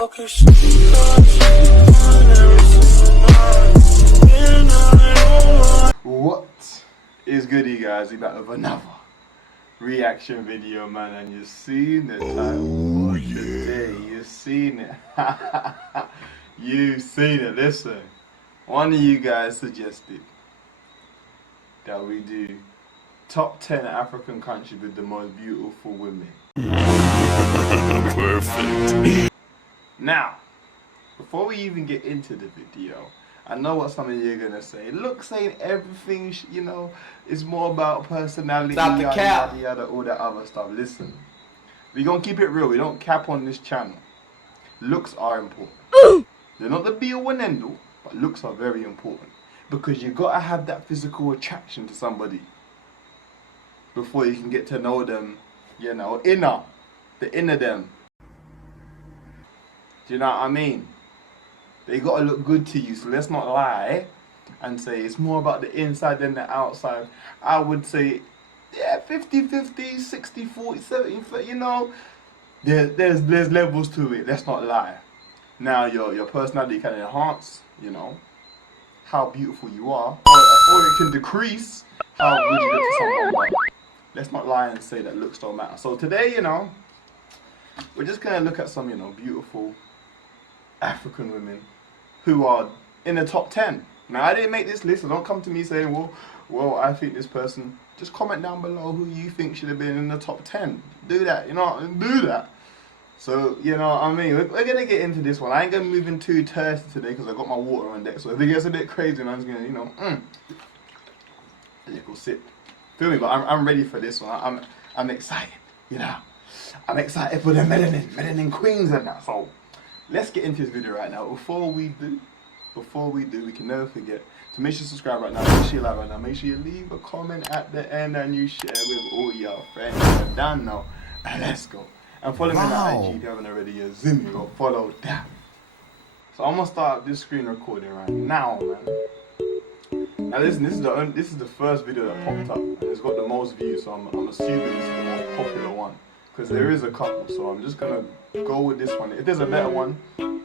What is good, you guys? We back with another reaction video, man, and you've seen the title today. You've seen it. You've seen it. Listen, one of you guys suggested that we do top 10 African countries with the most beautiful women. Perfect. Now, before we even get into the video, I know what some of you are gonna say. Look, saying everything, you know, is more about personality, yada, yada, yada, all that other stuff. Listen, we gonna keep it real. We don't cap on this channel. Looks are important. They're not the be all and end all, but looks are very important because you gotta have that physical attraction to somebody before you can get to know them. You know, the inner them. Do you know what I mean? They gotta look good to you, so let's not lie and say it's more about the inside than the outside. I would say, yeah, 50-50, 60-40, 70, you know, there's levels to it, let's not lie. Now your personality can enhance, you know, how beautiful you are, or it can decrease how good you look to someone, but let's not lie and say that looks don't matter. So today, you know, we're just gonna look at some, you know, beautiful African women who are in the top 10. Now, I didn't make this list, so don't come to me saying, well, I think this person. Just comment down below who you think should have been in the top 10. Do that, you know, do that. So, you know what I mean? We're going to get into this one. I ain't going to move in too thirsty today because I got my water on deck. So if it gets a bit crazy, I'm just going to, you know, a little sip. Feel me? But I'm ready for this one. I'm excited, you know. I'm excited for the melanin queens and that. So let's get into this video right now. Before we do, we can never forget to make sure you subscribe right now, make sure you like right now, make sure you leave a comment at the end and you share with all your friends. You're done now. And let's go. And follow me on IG if you haven't already. Zimmy, go follow that. So I'm gonna start this screen recording right now, man. Now listen, this is the first video that popped up and it's got the most views, so I'm assuming this is the most popular one. Because there is a couple, so I'm just gonna go with this one. If there's a better one,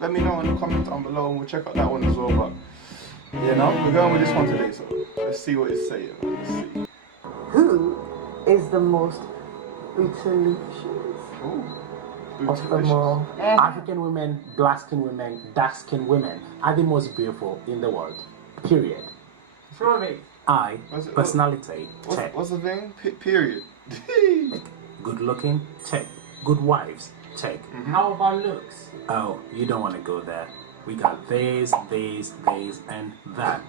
let me know in the comments down below and we'll check out that one as well. But you know, we're going with this one today, so let's see what it's saying. Let's see. Who is the most bootylicious of them all? African women, black-skinned women, dark-skinned women are the most beautiful in the world. Period. Throw me. Personality, check. What's the thing? Period. Good looking, check. Good wives, check. How about looks? Oh, you don't want to go there. We got this, and that.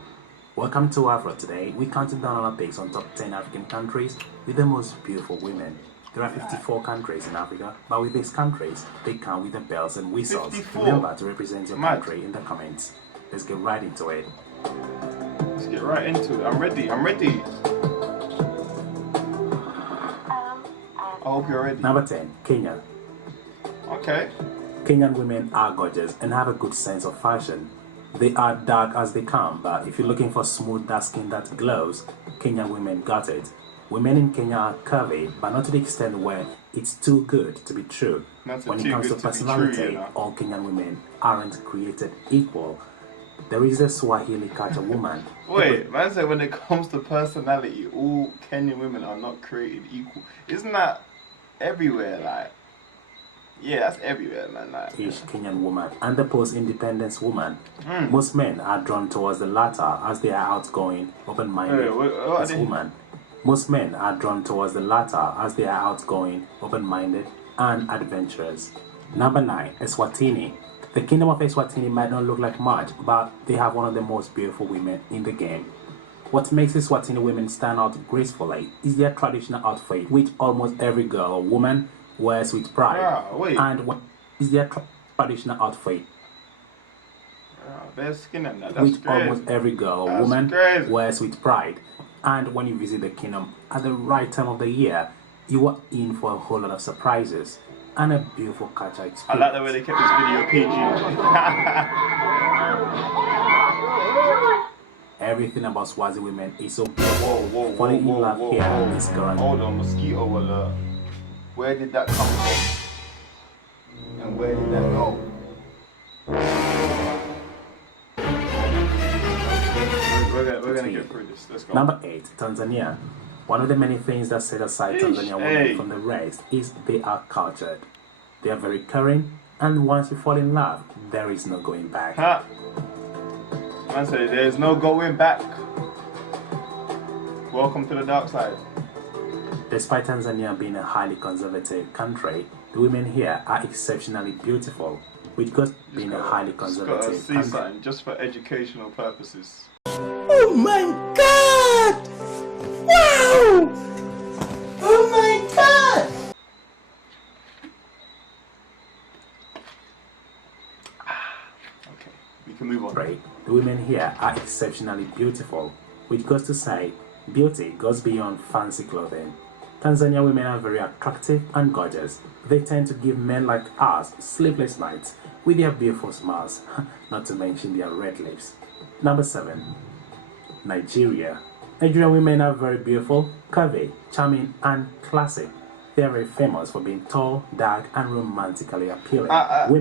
Welcome to Afro today. We counted down our picks on top 10 African countries with the most beautiful women. There are 54 countries in Africa, but with these countries, they come with the bells and whistles. 54. Remember to represent your country in the comments. Let's get right into it. Let's get right into it. I'm ready. I hope you're ready. Number 10, Kenya. Okay. Kenyan women are gorgeous and have a good sense of fashion. They are dark as they come, but if you're looking for smooth dark skin that glows, Kenyan women got it. Women in Kenya are curvy, but not to the extent where it's too good to be true. When it comes to personality, all Kenyan women aren't created equal. There is a Swahili culture woman. Wait, man said when it comes to personality, all Kenyan women are not created equal. Isn't that everywhere? Like, yeah, that's everywhere, man. Like, each Kenyan woman and the post-independence woman. Most men are drawn towards the latter as they are outgoing, open-minded. As woman, most men are drawn towards the latter as they are outgoing, open-minded, and adventurous. Number 9, Eswatini. The kingdom of Eswatini might not look like much, but they have one of the most beautiful women in the game. What makes Eswatini women stand out gracefully is their traditional outfit, which almost every girl or woman wears with pride. And what is their traditional outfit? Which almost every girl or woman wears with pride. And when you visit the kingdom at the right time of the year, you are in for a whole lot of surprises and a beautiful culture experience. I like the way they kept this video PG. Everything about Swazi women is so beautiful. Falling in love here is current. Hold on, mosquito alert. Where did that come from? And where did that go? gonna get through this. Let's go. Number 8, Tanzania. One of the many things that set aside Tanzania women from the rest is they are cultured. They are very caring, and once you fall in love, there is no going back. I say there's no going back. Welcome to the dark side. Despite Tanzania being a highly conservative country, the women here are exceptionally beautiful, which goes being a highly conservative country. Just for educational purposes. Oh my God! Wow! Oh my God! Okay, we can move on. The women here are exceptionally beautiful, which goes to say, beauty goes beyond fancy clothing. Tanzania women are very attractive and gorgeous. They tend to give men like us sleepless nights with their beautiful smiles, not to mention their red lips. Number 7. Nigeria. Nigerian women are very beautiful, curvy, charming, and classy. They are very famous for being tall, dark, and romantically appealing.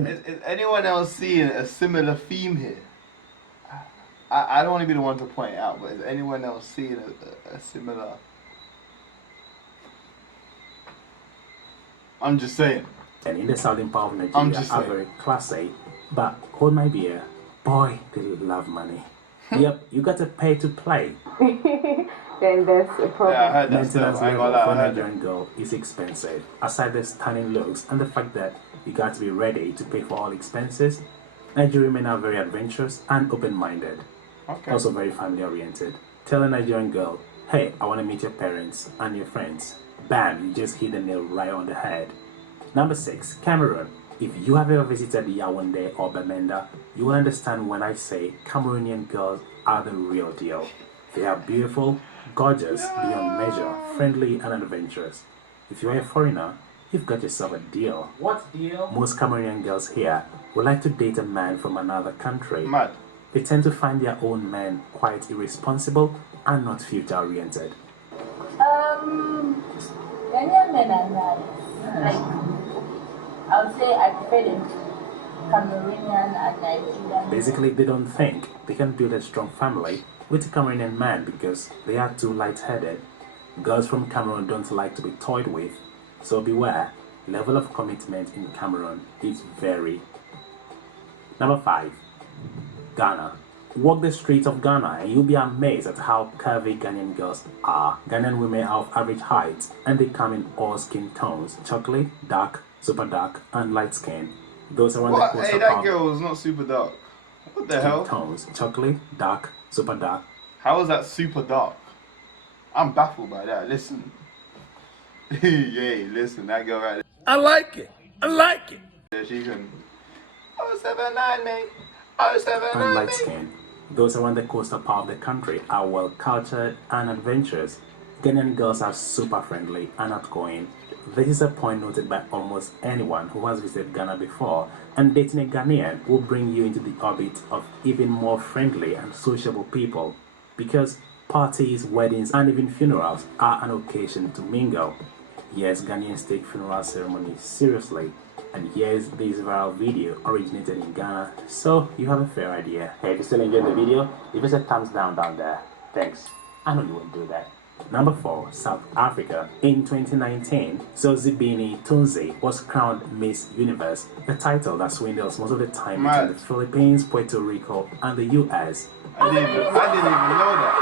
Is anyone else seeing a similar theme here? I don't want to be the one to point it out, but is anyone else seeing a similar? I'm just saying. And in the southern part of Nigeria are very classy, but hold my beer, boy, they love money. Yep, you got to pay to play. Then that's a problem. Yeah, I heard that Maintenance stuff. level for a Nigerian girl is expensive. Aside the stunning looks and the fact that you got to be ready to pay for all expenses, Nigerian men are very adventurous and open-minded. Okay. Also very family-oriented. Tell a Nigerian girl, hey, I want to meet your parents and your friends. Bam, you just hit the nail right on the head. Number 6, Cameroon. If you have ever visited Yaoundé or Bamenda, you will understand when I say Cameroonian girls are the real deal. They are beautiful, gorgeous, beyond measure, friendly and adventurous. If you are a foreigner, you've got yourself a deal. What deal? Most Cameroonian girls here would like to date a man from another country. Mad. They tend to find their own men quite irresponsible and not future-oriented. Ghanaian men are nice. Like, I would say I prefer them to Cameroonian and Nigerian. Basically, they don't think they can build a strong family with a Cameroonian man because they are too light-headed. Girls from Cameroon don't like to be toyed with, so beware, level of commitment in Cameroon is very. Number 5, Ghana. Walk the streets of Ghana and you'll be amazed at how curvy Ghanaian girls are. Ghanaian women are of average height and they come in all skin tones: chocolate, dark, super dark, and light skin. Those around the coast Hey, that girl was not super dark. What the hell? Tones: chocolate, dark, super dark. How is that super dark? I'm baffled by that. Listen. Yeah, listen, that girl right there. I like it. I like it. Yeah, she can. 079 mate. 079 And light mate. skin. Those around the coastal part of the country are well cultured and adventurous. Ghanaian girls are super friendly and outgoing. This is a point noted by almost anyone who has visited Ghana before, and dating a Ghanaian will bring you into the orbit of even more friendly and sociable people, because parties, weddings, and even funerals are an occasion to mingle. Yes, Ghanaians take funeral ceremonies seriously, and yes, this viral video originated in Ghana, so you have a fair idea. Hey, if you still enjoyed the video, give us a thumbs down there. Thanks. I know you won't do that. Number 4, South Africa. In 2019, ZIMBABWE Tunzi was crowned Miss Universe, a title that swindles most of the time between the Philippines, Puerto Rico, and the US. I didn't even know that.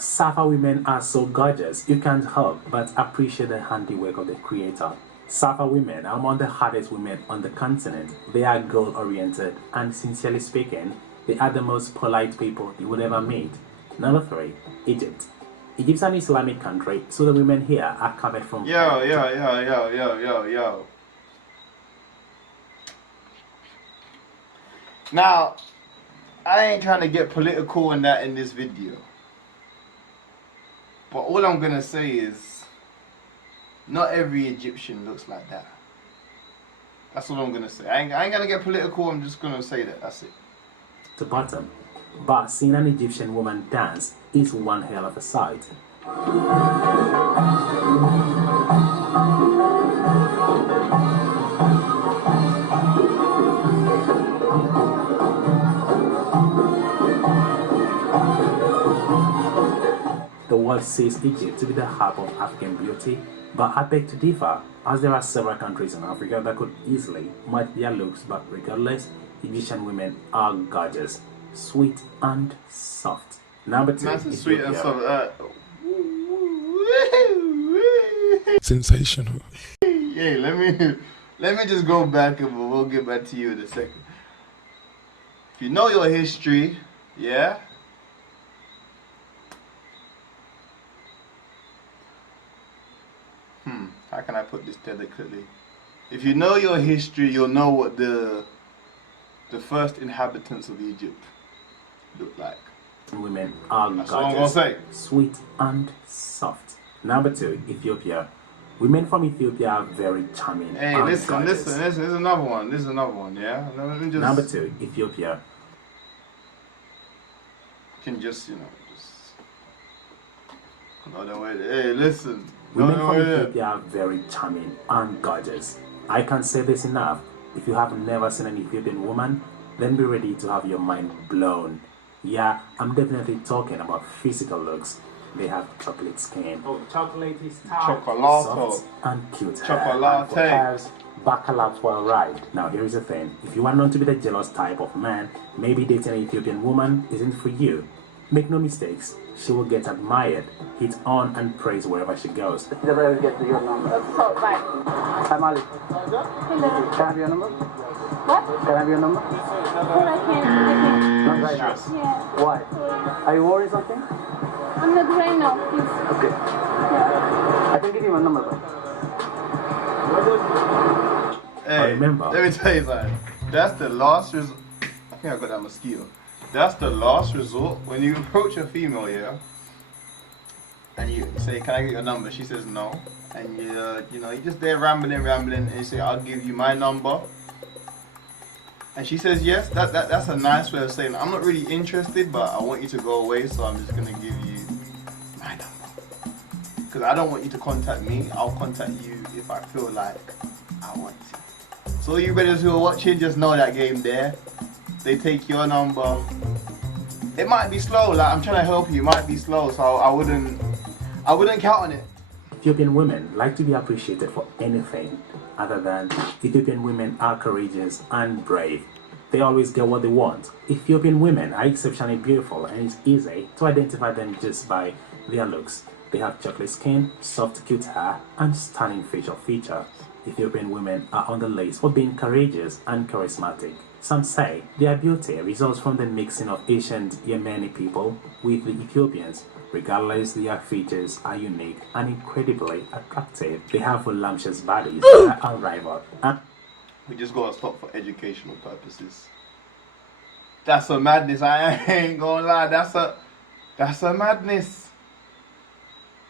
Safa women are so gorgeous, you can't help but appreciate the handiwork of the creator. Safa women are among the hardest women on the continent. They are goal-oriented, and sincerely speaking, they are the most polite people you would ever meet. Number 3, Egypt. Egypt is an Islamic country, so the women here are covered from... Yo. Now, I ain't trying to get political on that in this video. But all I'm gonna say is, not every Egyptian looks like that. That's all I'm gonna say. I ain't gonna get political, I'm just gonna say that, that's it. To bottom. But seeing an Egyptian woman dance is one hell of a sight. world says Egypt to be the hub of African beauty, but I beg to differ, as there are several countries in Africa that could easily match their looks, but regardless, Egyptian women are gorgeous, sweet and soft. Number 2, Nice and sweet and soft. Sensational. Yeah, let me just go back and we'll get back to you in a second. If you know your history, yeah. How can I put this delicately? If you know your history, you'll know what the first inhabitants of Egypt looked like. Women are That's what I'm gonna say. sweet and soft. Number 2, Ethiopia. Women from Ethiopia are very charming. Hey, and listen, gorgeous. this is another one. This is another one, yeah? Let me just... Number 2, Ethiopia. Can just, just... No, wait. Hey, listen. Women from Ethiopia are very charming and gorgeous. I can't say this enough. If you have never seen an Ethiopian woman, then be ready to have your mind blown. Yeah, I'm definitely talking about physical looks. They have chocolate skin, chocolate soft and cute hair, bacalao for a ride. Now here is the thing, if you are known to be the jealous type of man, maybe dating an Ethiopian woman isn't for you. Make no mistakes, she will get admired, hit on and praised wherever she goes. Get your number. Right. I'm Ali. Hello. Can I have your number? What? Can I have your number? Well, I can't. Not right now. Yeah. Why? Are you worried something? I'm not right now, please. Okay. Yeah. I can give you my number, but Hey, remember. let me tell you something. That's the last resort. I think I got that mosquito. That's the last resort when you approach a female, yeah, and you say, "Can I get your number?" She says no, and you're just there rambling, and you say, "I'll give you my number," and she says yes. That's a nice way of saying, "I'm not really interested, but I want you to go away, so I'm just gonna give you my number." Because I don't want you to contact me. I'll contact you if I feel like I want to. So you brothers who are watching, just know that game there. They take your number. It might be slow, like I'm trying to help you, it might be slow, so I wouldn't count on it. Ethiopian women like to be appreciated for anything other than Ethiopian women are courageous and brave. They always get what they want. Ethiopian women are exceptionally beautiful and it's easy to identify them just by their looks. They have chocolate skin, soft cute hair, and stunning facial features. Ethiopian women are on the list for being courageous and charismatic. Some say their beauty results from the mixing of ancient Yemeni people with the Ethiopians. Regardless, their features are unique and incredibly attractive. They have voluptuous bodies that are unrivaled. We just gotta stop for educational purposes. That's a madness, I ain't gonna lie, that's a madness.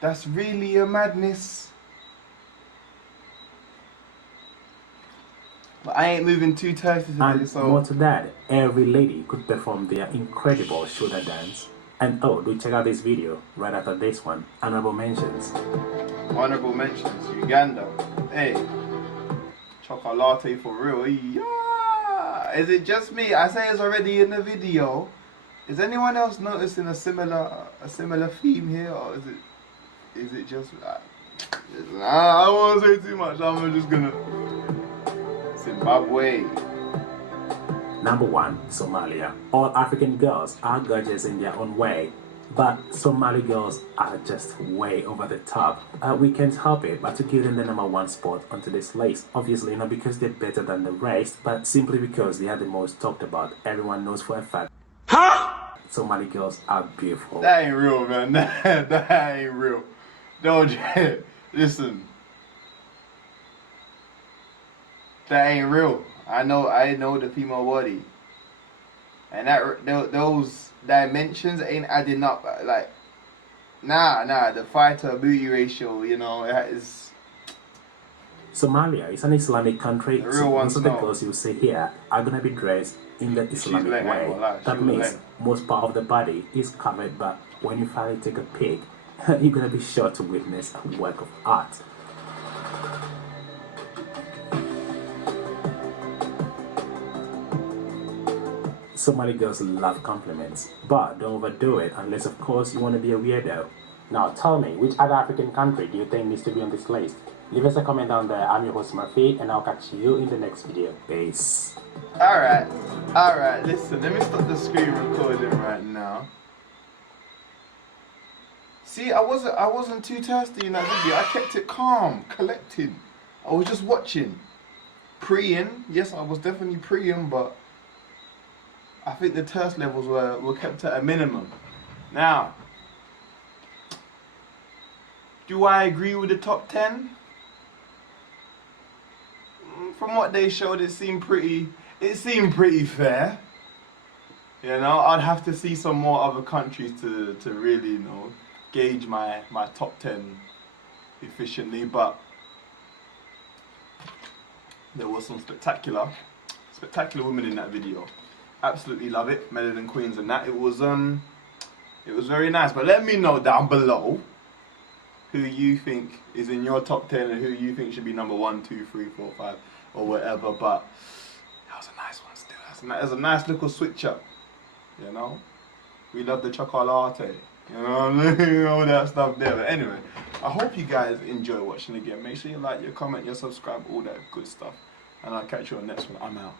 That's really a madness. But I ain't moving too tight today, And so... more to that, every lady could perform their incredible shoulder dance. And oh, do check out this video right after this one. Honorable mentions. Honorable mentions, Uganda. Hey, chocolate for real. Yeah. Is it just me? I say it's already in the video. Is anyone else noticing a similar theme here, or is it just? I don't want to say too much. I'm just gonna. Zimbabwe. Number 1, Somalia. All African girls are gorgeous in their own way, but Somali girls are just way over the top. We can't help it but to give them the number 1 spot onto this list. Obviously not because they're better than the rest, but simply because they are the most talked about. Everyone knows for a fact. Somali girls are beautiful. That ain't real, man. That ain't real. Don't listen. That ain't real. I know the female body, and those dimensions ain't adding up. Like, nah, the fighter booty ratio, it is. Somalia is an Islamic country, so most of the no. girls you see here are gonna be dressed in the Islamic lame, I ain't way. gonna lie, That she was means lame. most part of the body is covered, but when you finally take a peek, you're gonna be sure to witness a work of art. Somali girls love compliments, but don't overdo it unless of course you want to be a weirdo. Now tell me, which other African country do you think needs to be on this list? Leave us a comment down there. I'm your host Murphy, and I'll catch you in the next video. Peace. Alright, listen, let me stop the screen recording right now. See, I wasn't too thirsty in that video. I kept it calm, collected. I was just watching. Preying, yes, I was definitely preying, but I think the thirst levels were kept at a minimum. Now, do I agree with the top 10? From what they showed, it seemed pretty fair. You know, I'd have to see some more other countries to really, you know, gauge my top 10 efficiently, but there was some spectacular women in that video. Absolutely love it, Melanin Queens and that. It was very nice. But let me know down below who you think is in your top 10 and who you think should be number 1, 2, 3, 4, 5 or whatever. But that was a nice one still. That was a nice little switch up. You know, we love the chocolate. You know what I mean? All that stuff there. But anyway, I hope you guys enjoy watching again. Make sure you like, you comment, you subscribe, all that good stuff. And I'll catch you on the next one. I'm out.